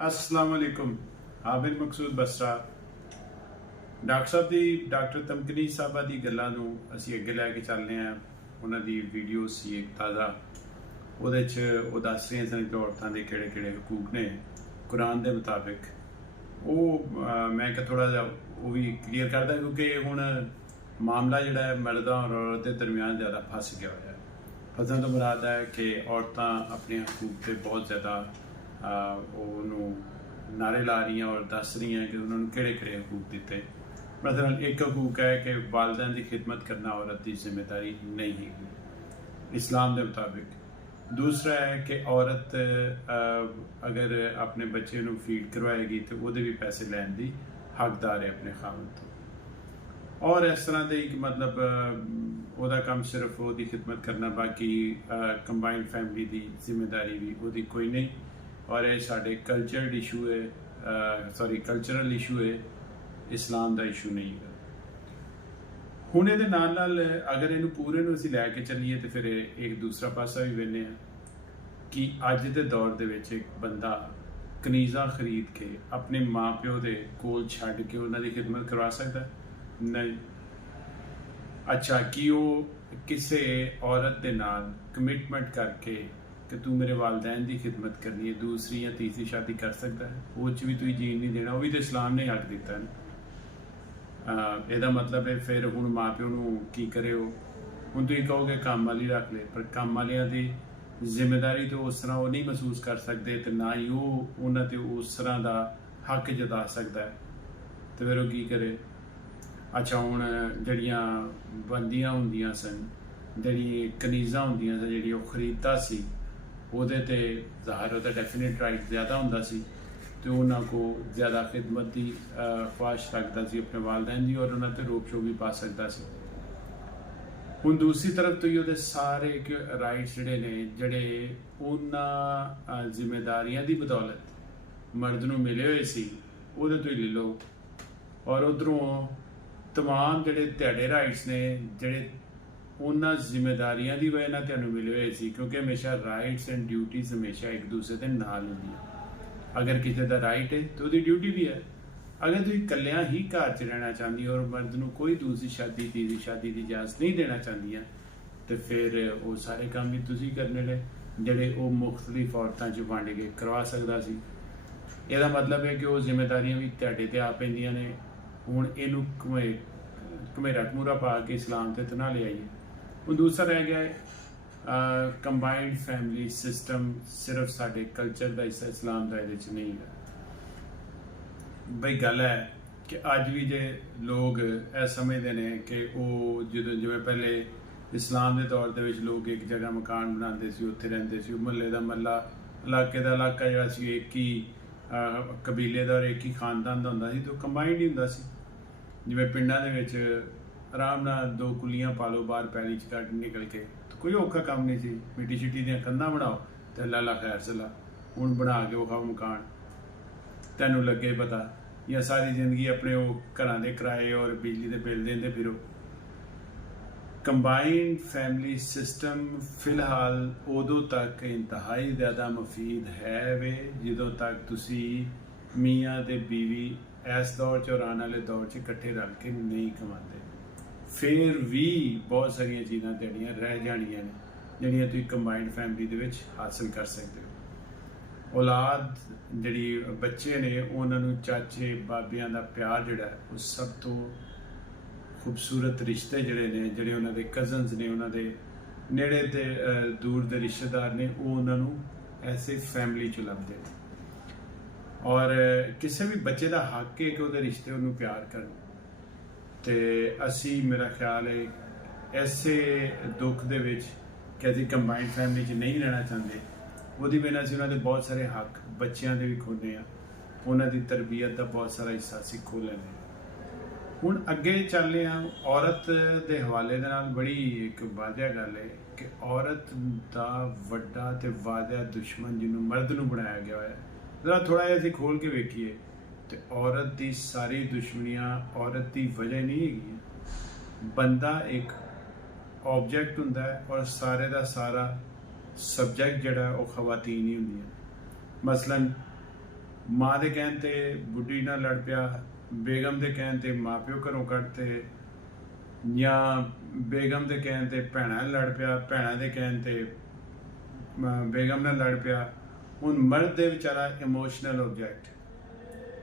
अस्सलाम वालेकुम। आबिर मकसूद बसरा ਡਾਕਟਰ ਸਾਹਿਬ ਦੀ ਡਾਕਟਰ ਤਮਕਨੀ ਸਾਹਿਬਾ ਦੀ ਗੱਲਾਂ ਨੂੰ ਅਸੀਂ ਅੱਗੇ ਲੈ ਕੇ ਚੱਲਦੇ ਹਾਂ। ਉਹਨਾਂ ਦੀ ਵੀਡੀਓ ਸੀ ਇੱਕ ਤਾਜ਼ਾ, ਉਹਦੇ 'ਚ ਉਹ ਦੱਸ ਰਹੀਆਂ ਸਨ ਕਿ ਔਰਤਾਂ ਦੇ ਕਿਹੜੇ ਕਿਹੜੇ ਹਕੂਕ ਨੇ ਕੁਰਾਨ ਦੇ ਮੁਤਾਬਿਕ। ਉਹ ਮੈਂ ਕਿ ਥੋੜਾ ਜਿਹਾ ਉਹ ਵੀ ਕਲੀਅਰ ਕਰਦਾ, ਕਿਉਂਕਿ ਹੁਣ ਮਾਮਲਾ ਜਿਹੜਾ ਹੈ ਮਰਦਾਂ ਔਰ ਔਰਤ ਦੇ ਦਰਮਿਆਨ ਜ਼ਿਆਦਾ ਫਸ ਗਿਆ ਹੋਇਆ ਹੈ। ਫਸਣ ਤੋਂ ਮੁਰਾਦ ਹੈ ਕਿ ਔਰਤਾਂ ਆਪਣੇ ਹਕੂਕ 'ਤੇ ਬਹੁਤ ਜ਼ਿਆਦਾ ਉਹਨੂੰ ਨਾਰੇ ਲਾ ਰਹੀਆਂ ਔਰ ਦੱਸ ਰਹੀਆਂ ਕਿ ਉਹਨਾਂ ਨੂੰ ਕਿਹੜੇ ਕਿਹੜੇ ਹਕੂਕ ਦਿੱਤੇ। ਮਸलन एक हकूक है कि वालिदैन की खिदमत करना औरत की जिम्मेदारी नहीं है इस्लाम के मुताबिक। दूसरा है कि औरत अगर अपने बच्चे को फीड करवाएगी तो वो भी पैसे लैन की हकदार है अपने खामन तो। और इस तरह के एक मतलब ਉਹਦਾ ਕੰਮ सिर्फ ਉਹਦੀ खिदमत करना, बाकी कंबाइंड फैमिली की जिम्मेदारी भी ਉਹਦੀ कोई नहीं। और ये साढ़े कल्चरल इशू है, कल्चरल इशू है, इस्लाम का इशू नहीं है। ਹੁਣ ਇਹਦੇ ਨਾਲ ਨਾਲ ਅਗਰ ਇਹਨੂੰ ਪੂਰੇ ਨੂੰ ਅਸੀਂ ਲੈ ਕੇ ਚੱਲੀਏ ਤੇ ਫਿਰ ਇੱਕ ਦੂਸਰਾ ਪਾਸਾ ਵੀ ਵੇਖਦੇ ਹਾਂ ਕਿ ਅੱਜ ਦੇ ਦੌਰ ਦੇ ਵਿੱਚ ਇੱਕ ਬੰਦਾ ਕਨੀਜ਼ਾ ਖਰੀਦ ਕੇ ਆਪਣੇ ਮਾਪਿਓ ਦੇ ਕੋਲ ਛੱਡ ਕੇ ਉਹਨਾਂ ਦੀ ਖਿਦਮਤ ਕਰਵਾ ਸਕਦਾ? ਨਹੀਂ। ਅੱਛਾ, ਕਿ ਉਹ ਕਿਸੇ ਔਰਤ ਦੇ ਨਾਲ ਕਮਿਟਮੈਂਟ ਕਰਕੇ ਕਿ ਤੂੰ ਮੇਰੇ ਵਾਲਿदैन ਦੀ ਖਿਦਮਤ ਕਰਨੀ ਹੈ, ਦੂਸਰੀ ਜਾਂ ਤੀਸਰੀ ਸ਼ਾਦੀ ਕਰ ਸਕਦਾ ਹੈ? ਉਹ 'ਚ ਵੀ ਤੂੰ ਜੀਣ ਨਹੀਂ ਦੇਣਾ, ਉਹ ਵੀ ਤਾਂ ਇਸਲਾਮ ਨੇ ਹੱਕ ਦਿੱਤਾ ਹੈ। ਇਹਦਾ ਮਤਲਬ ਹੈ ਫਿਰ ਹੁਣ ਮਾਂ ਪਿਓ ਨੂੰ ਕੀ ਕਰੇ? ਉਹ ਹੁਣ ਤੁਸੀਂ ਕਹੋਗੇ ਕੰਮ ਵਾਲੀ ਰੱਖ ਲੈ, ਪਰ ਕੰਮ ਵਾਲਿਆਂ ਦੀ ਜ਼ਿੰਮੇਵਾਰੀ ਤੋਂ ਉਸ ਤਰ੍ਹਾਂ ਉਹ ਨਹੀਂ ਮਹਿਸੂਸ ਕਰ ਸਕਦੇ ਤੇ ਨਾ ਹੀ ਉਹ ਉਹਨਾਂ 'ਤੇ ਉਸ ਤਰ੍ਹਾਂ ਦਾ ਹੱਕ ਜਤਾ ਸਕਦਾ ਹੈ, ਤੇ ਫਿਰ ਉਹ ਕੀ ਕਰੇ? ਅੱਛਾ, ਹੁਣ ਜਿਹੜੀਆਂ ਬੰਦੀਆਂ ਹੁੰਦੀਆਂ ਸਨ, ਜਿਹੜੀ ਕਨੀਜ਼ਾਂ ਹੁੰਦੀਆਂ ਸਨ, ਜਿਹੜੀ ਉਹ ਖਰੀਦਦਾ ਸੀ, ਉਹਦੇ 'ਤੇ ਜ਼ਾਹਿਰ ਉਹਦਾ ਡੈਫੀਨੇਟ ਰਾਈਟ ਜ਼ਿਆਦਾ ਹੁੰਦਾ ਸੀ ਤੇ ਉਹਨਾਂ ਕੋ ਜ਼ਿਆਦਾ ਖਿਦਮਤ ਦੀ ਖਵਾਹਿਸ਼ ਰੱਖਦਾ ਸੀ ਆਪਣੇ ਵਾਲਿदैन ਦੀ, ਔਰ ਉਹਨਾਂ 'ਤੇ ਰੋਕ ਸ਼ੋਕ ਵੀ ਪਾ ਸਕਦਾ ਸੀ। ਹੁਣ ਦੂਸਰੀ ਤਰਫ ਤੋਂ ਹੀ ਉਹਦੇ ਸਾਰੇ ਰਾਈਟਸ ਜਿਹੜੇ ਨੇ, ਜਿਹੜੇ ਉਹਨਾਂ ਜ਼ਿੰਮੇਦਾਰੀਆਂ ਦੀ ਬਦੌਲਤ ਮਰਦ ਨੂੰ ਮਿਲੇ ਹੋਏ ਸੀ, ਉਹਦੇ ਤੋਂ ਹੀ ਲੈ ਲਓ। ਔਰ ਉੱਧਰੋਂ ਤਮਾਮ ਜਿਹੜੇ ਤੁਹਾਡੇ ਰਾਈਟਸ ਨੇ, ਜਿਹੜੇ ਉਹਨਾਂ ਜ਼ਿੰਮੇਦਾਰੀਆਂ ਦੀ ਵਜ੍ਹਾ ਨਾਲ ਤੁਹਾਨੂੰ ਮਿਲੇ ਹੋਏ ਸੀ, ਕਿਉਂਕਿ ਹਮੇਸ਼ਾ ਰਾਈਟਸ ਐਂਡ ਡਿਊਟੀਜ਼ ਹਮੇਸ਼ਾ ਇੱਕ ਦੂਸਰੇ ਦੇ ਨਾਲ ਹੁੰਦੀਆਂ। अगर किसी का राइट है तो उसकी ड्यूटी भी है। अगर तुम कलिया ही घर च रहना चाहती हो और मर्द को कोई दूसरी शादी तीसरी शादी की इजाजत नहीं देना चाहती, तो फिर वो सारे काम भी तुम करने ने जोड़े वो मुख्तलिफ औरतों च वंड के करवा सकता सी। यदा मतलब है कि वो जिम्मेदारियां भी तुहाडे ते आ पैंदियां ने। हुण इहनूं घमेरा घमूरा पा के इस्लाम ते ना ले आइए। हुण दूसरा रह गया है ਕੰਬਾਈਨਡ ਫੈਮਿਲੀ ਸਿਸਟਮ। ਸਿਰਫ ਸਾਡੇ ਕਲਚਰ ਦਾ ਹਿੱਸਾ, ਇਸਲਾਮ ਦਾ ਇਹਦੇ 'ਚ ਨਹੀਂ ਹੈ। ਬਈ ਗੱਲ ਹੈ ਕਿ ਅੱਜ ਵੀ ਜੇ ਲੋਕ ਇਹ ਸਮਝਦੇ ਨੇ ਕਿ ਉਹ ਜਦੋਂ ਜਿਵੇਂ ਪਹਿਲੇ ਇਸਲਾਮ ਦੇ ਦੌਰ ਦੇ ਵਿੱਚ ਲੋਕ ਇੱਕ ਜਗ੍ਹਾ ਮਕਾਨ ਬਣਾਉਂਦੇ ਸੀ, ਉੱਥੇ ਰਹਿੰਦੇ ਸੀ, ਮੁਹੱਲੇ ਦਾ ਮਹੱਲਾ, ਇਲਾਕੇ ਦਾ ਇਲਾਕਾ ਜਿਹੜਾ ਸੀ ਇੱਕ ਹੀ ਕਬੀਲੇ ਦਾ ਔਰ ਇੱਕ ਹੀ ਖਾਨਦਾਨ ਦਾ ਹੁੰਦਾ ਸੀ, ਤੇ ਉਹ ਕੰਬਾਈਨਡ ਹੀ ਹੁੰਦਾ ਸੀ। ਜਿਵੇਂ ਪਿੰਡਾਂ ਦੇ ਵਿੱਚ ਆਰਾਮ ਨਾਲ ਦੋ ਕੁੱਲੀਆਂ ਪਾ ਲਓ ਬਾਹਰ ਪੈਲੀ 'ਚ ਕੱਢ ਨਿਕਲ ਕੇ, ਕੋਈ ਔਖਾ ਕੰਮ ਨਹੀਂ ਸੀ। ਮਿੱਟੀ ਸ਼ਿੱਟੀ ਦੀਆਂ ਕੰਧਾਂ ਬਣਾਓ ਤੇ ਅੱਲਾ ਲਾ ਖੈਰ ਚਲਾ। ਹੁਣ ਬਣਾ ਕੇ ਵਿਖਾਓ ਮਕਾਨ, ਤੈਨੂੰ ਲੱਗੇ ਪਤਾ, ਜਾਂ ਸਾਰੀ ਜ਼ਿੰਦਗੀ ਆਪਣੇ ਉਹ ਘਰਾਂ ਦੇ ਕਿਰਾਏ ਔਰ ਬਿਜਲੀ ਦੇ ਬਿੱਲ ਦਿੰਦੇ ਫਿਰੋ। ਕੰਬਾਈਨਡ ਫੈਮਿਲੀ ਸਿਸਟਮ ਫਿਲਹਾਲ ਉਦੋਂ ਤੱਕ ਇੰਤਹਾਈ ਜ਼ਿਆਦਾ ਮੁਫੀਦ ਹੈ ਵੇ ਜਦੋਂ ਤੱਕ ਤੁਸੀਂ ਮੀਆਂ ਤੇ ਬੀਵੀ ਇਸ ਦੌਰ 'ਚ ਔਰ ਆਉਣ ਵਾਲੇ ਦੌਰ 'ਚ ਇਕੱਠੇ ਰਲ ਕੇ ਨਹੀਂ ਕਮਾਉਂਦੇ। ਫਿਰ ਵੀ ਬਹੁਤ ਸਾਰੀਆਂ ਚੀਜ਼ਾਂ ਜਿਹੜੀਆਂ ਰਹਿ ਜਾਣੀਆਂ ਨੇ, ਜਿਹੜੀਆਂ ਤੁਸੀਂ ਕੰਬਾਈਨਡ ਫੈਮਿਲੀ ਦੇ ਵਿੱਚ ਹਾਸਲ ਕਰ ਸਕਦੇ ਹੋ। ਔਲਾਦ ਜਿਹੜੀ ਬੱਚੇ ਨੇ, ਉਹਨਾਂ ਨੂੰ ਚਾਚੇ ਬਾਬਿਆਂ ਦਾ ਪਿਆਰ ਜਿਹੜਾ ਉਹ ਸਭ ਤੋਂ ਖੂਬਸੂਰਤ ਰਿਸ਼ਤੇ ਜਿਹੜੇ ਨੇ, ਜਿਹੜੇ ਉਹਨਾਂ ਦੇ ਕਜ਼ਨਸ ਨੇ, ਉਹਨਾਂ ਦੇ ਨੇੜੇ ਤੇ ਦੂਰ ਦੇ ਰਿਸ਼ਤੇਦਾਰ ਨੇ, ਉਹ ਉਹਨਾਂ ਨੂੰ ਐਸੇ ਫੈਮਿਲੀ 'ਚ ਲੱਭਦੇ ਨੇ। ਔਰ ਕਿਸੇ ਵੀ ਬੱਚੇ ਦਾ ਹੱਕ ਹੈ ਕਿ ਉਹਦੇ ਰਿਸ਼ਤੇ ਉਹਨੂੰ ਪਿਆਰ ਕਰਨ। ਤੇ ਅਸੀਂ, ਮੇਰਾ ਖਿਆਲ ਹੈ ਐਸੇ ਦੁੱਖ ਦੇ ਵਿੱਚ ਕਿ ਅਸੀਂ ਕੰਬਾਈਨਡ ਫੈਮਿਲੀ 'ਚ ਨਹੀਂ ਰਹਿਣਾ ਚਾਹੁੰਦੇ, ਉਹਦੀ ਵਜ੍ਹਾ ਅਸੀਂ ਉਹਨਾਂ ਦੇ ਬਹੁਤ ਸਾਰੇ ਹੱਕ ਬੱਚਿਆਂ ਦੇ ਵੀ ਖੋਨੇ ਆ, ਉਹਨਾਂ ਦੀ ਤਰਬੀਅਤ ਦਾ ਬਹੁਤ ਸਾਰਾ ਹਿੱਸਾ ਅਸੀਂ ਖੋਹ ਲੈਂਦੇ ਹਾਂ। ਹੁਣ ਅੱਗੇ ਚੱਲਦੇ ਹਾਂ। ਔਰਤ ਦੇ ਹਵਾਲੇ ਦੇ ਨਾਲ ਬੜੀ ਇੱਕ ਵਾਧਿਆ ਗੱਲ ਹੈ ਕਿ ਔਰਤ ਦਾ ਵੱਡਾ ਤੇ ਵਾਧਿਆ ਦੁਸ਼ਮਣ ਜਿਹਨੂੰ ਮਰਦ ਨੂੰ ਬਣਾਇਆ ਗਿਆ ਹੋਇਆ, ਜ਼ਰਾ ਥੋੜ੍ਹਾ ਜਿਹਾ ਅਸੀਂ ਖੋਲ੍ਹ ਕੇ ਵੇਖੀਏ ਤੇ ਔਰਤ ਦੀ ਸਾਰੀ ਦੁਸ਼ਮਣੀਆਂ ਔਰਤ ਦੀ ਵਜ੍ਹਾ ਨਹੀਂ ਹੈਗੀਆਂ। ਬੰਦਾ ਇੱਕ ਆਬਜੈਕਟ ਹੁੰਦਾ ਹੈ ਔਰ ਸਾਰੇ ਦਾ ਸਾਰਾ ਸਬਜੈਕਟ ਜਿਹੜਾ ਉਹ ਖਵਾਤੀਨ ਹੀ ਹੁੰਦੀਆਂ। ਮਸਲਨ ਮਾਂ ਦੇ ਕਹਿਣ ਤੇ ਬੁੱਢੀ ਨਾਲ ਲੜ ਪਿਆ, ਬੇਗਮ ਦੇ ਕਹਿਣ ਤੇ ਮਾਪਿਓ ਘਰੋਂ ਕੱਢਤੇ, ਜਾਂ ਬੇਗਮ ਦੇ ਕਹਿਣ ਤੇ ਭੈਣਾਂ ਨਾਲ ਲੜ ਪਿਆ, ਭੈਣਾਂ ਦੇ ਕਹਿਣ ਤੇ ਬੇਗਮ ਨਾਲ ਲੜ ਪਿਆ। ਹੁਣ ਮਰਦ ਦੇ ਵਿਚਾਰਾ ਇਮੋਸ਼ਨਲ ਆਬਜੈਕਟ,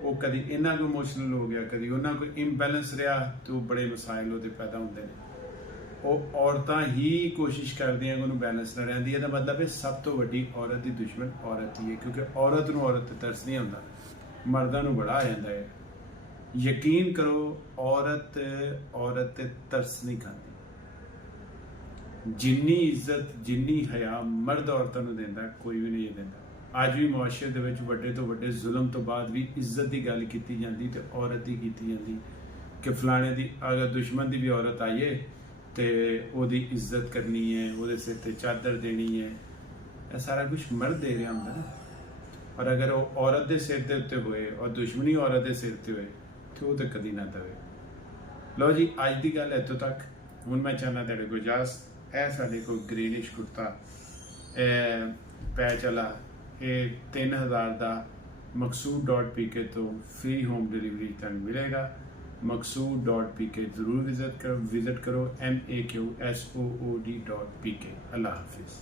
ਉਹ ਕਦੀ ਇਹਨਾਂ ਕੋ ਇਮੋਸ਼ਨਲ ਹੋ ਗਿਆ, ਕਦੀ ਉਹਨਾਂ ਕੋ ਇੰਬੈਲੈਂਸ ਰਿਹਾ, ਤੇ ਉਹ ਬੜੇ ਮਸਾਇਲ ਉਹਦੇ ਪੈਦਾ ਹੁੰਦੇ ਨੇ। ਉਹ ਔਰਤਾਂ ਹੀ ਕੋਸ਼ਿਸ਼ ਕਰਦੀਆਂ ਕਿ ਉਹਨੂੰ ਬੈਲੈਂਸ ਨਾ ਰਹਿੰਦੀ। ਇਹਦਾ ਮਤਲਬ ਹੈ ਸਭ ਤੋਂ ਵੱਡੀ ਔਰਤ ਦੀ ਦੁਸ਼ਮਣ ਔਰਤ ਹੀ ਹੈ, ਕਿਉਂਕਿ ਔਰਤ ਨੂੰ ਔਰਤ ਤੇ ਤਰਸ ਨਹੀਂ ਆਉਂਦਾ, ਮਰਦਾਂ ਨੂੰ ਬੜਾ ਆ ਜਾਂਦਾ ਹੈ। ਯਕੀਨ ਕਰੋ, ਔਰਤ ਤੇ ਤਰਸ ਨਹੀਂ ਖਾਂਦੀ। ਜਿੰਨੀ ਇੱਜ਼ਤ, ਜਿੰਨੀ ਹਯਾ ਮਰਦ ਔਰਤਾਂ ਨੂੰ ਦਿੰਦਾ, ਕੋਈ ਵੀ ਨਹੀਂ ਦਿੰਦਾ। ਅੱਜ ਵੀ ਮੁਆਸ਼ਰੇ ਦੇ ਵਿੱਚ ਵੱਡੇ ਤੋਂ ਵੱਡੇ ਜ਼ੁਲਮ ਤੋਂ ਬਾਅਦ ਵੀ ਇੱਜ਼ਤ ਦੀ ਗੱਲ ਕੀਤੀ ਜਾਂਦੀ ਤੇ ਔਰਤ ਦੀ ਕੀਤੀ ਜਾਂਦੀ, ਕਿ ਫਲਾਣੇ ਦੀ ਅਗਰ ਦੁਸ਼ਮਣ ਦੀ ਵੀ ਔਰਤ ਆਈਏ ਤੇ ਉਹਦੀ ਇੱਜ਼ਤ ਕਰਨੀ ਹੈ, ਉਹਦੇ ਸਿਰ ਤੇ ਚਾਦਰ ਦੇਣੀ ਹੈ। ਇਹ ਸਾਰਾ ਕੁਝ ਮਰਦ ਦੇ ਰਿਹਾ ਹੁੰਦਾ ਨਾ। ਔਰ ਅਗਰ ਉਹ ਔਰਤ ਦੇ ਸਿਰ ਦੇ ਉੱਤੇ ਹੋਏ ਔਰ ਦੁਸ਼ਮਣੀ ਔਰਤ ਦੇ ਸਿਰ ਤੇ ਹੋਏ ਤੇ ਉਹ ਤਾਂ ਕਦੀ ਨਾ ਦੇਵੇ। ਲਓ ਜੀ, ਅੱਜ ਦੀ ਗੱਲ ਇੱਥੋਂ ਤੱਕ। ਹੁਣ ਮੈਂ ਚਾਹੁੰਦਾ ਤੁਹਾਡੇ ਕੋਲ ਇਜਾਜ਼ਤ। ਇਹ ਸਾਡੇ ਕੋਲ ਗ੍ਰੀਨਿਸ਼ ਕੁੜਤਾ ਪੈ ਚਲਾ, ਇਹ 3000 ਦਾ maqsood.pk ਤੋਂ ਫ੍ਰੀ ਹੋਮ ਡਿਲੀਵਰੀ ਤੁਹਾਨੂੰ ਮਿਲੇਗਾ। maqsood.pk ਜ਼ਰੂਰ ਵਿਜ਼ਿਟ ਕਰੋ, MAQSOOD.pk। ਅੱਲਾ ਹਾਫਿਜ਼।